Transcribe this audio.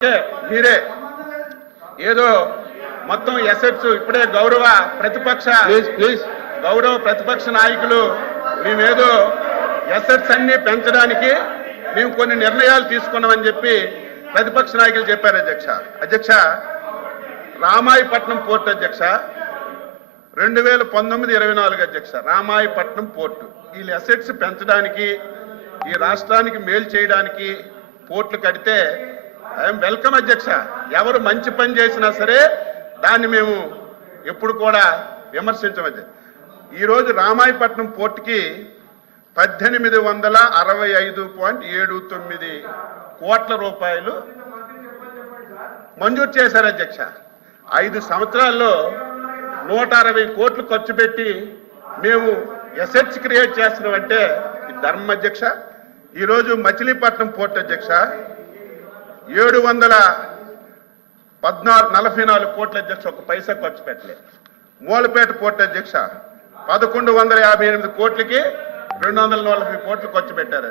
మీరే ఏదో మొత్తం ఎసెట్స్ ఇప్పుడే గౌరవ ప్రతిపక్ష నాయకులు మేమేదో ఎసెట్స్ అన్ని పెంచడానికి మేము కొన్ని నిర్ణయాలు తీసుకున్నామని చెప్పి ప్రతిపక్ష నాయకులు చెప్పారు. అధ్యక్ష రామాయపట్నం పోర్టు అధ్యక్ష 2019-24 అధ్యక్ష రామాయపట్నం పోర్టు వీళ్ళు ఎసెట్స్ పెంచడానికి ఈ రాష్ట్రానికి మేలు చేయడానికి పోర్టులు కడితే ఐఎమ్ వెల్కమ్ అధ్యక్ష. ఎవరు మంచి పని చేసినా సరే దాన్ని మేము ఎప్పుడు కూడా విమర్శించవచ్చు. ఈరోజు రామాయపట్నం పోర్టుకి 1865.79 కోట్ల రూపాయలు మంజూరు చేశారు అధ్యక్ష. 5 సంవత్సరాల్లో 160 కోట్లు ఖర్చు పెట్టి మేము ఎసెట్స్ క్రియేట్ చేస్తున్నామంటే ఇది ధర్మం అధ్యక్ష. ఈరోజు మచిలీపట్నం పోర్టు అధ్యక్ష 744 కోట్ల అధ్యక్ష, ఒక పైసా ఖర్చు పెట్టలేదు. మూలపేట పోర్టు అధ్యక్ష 1158 కోట్లకి 240 కోట్లు ఖర్చు పెట్టారు.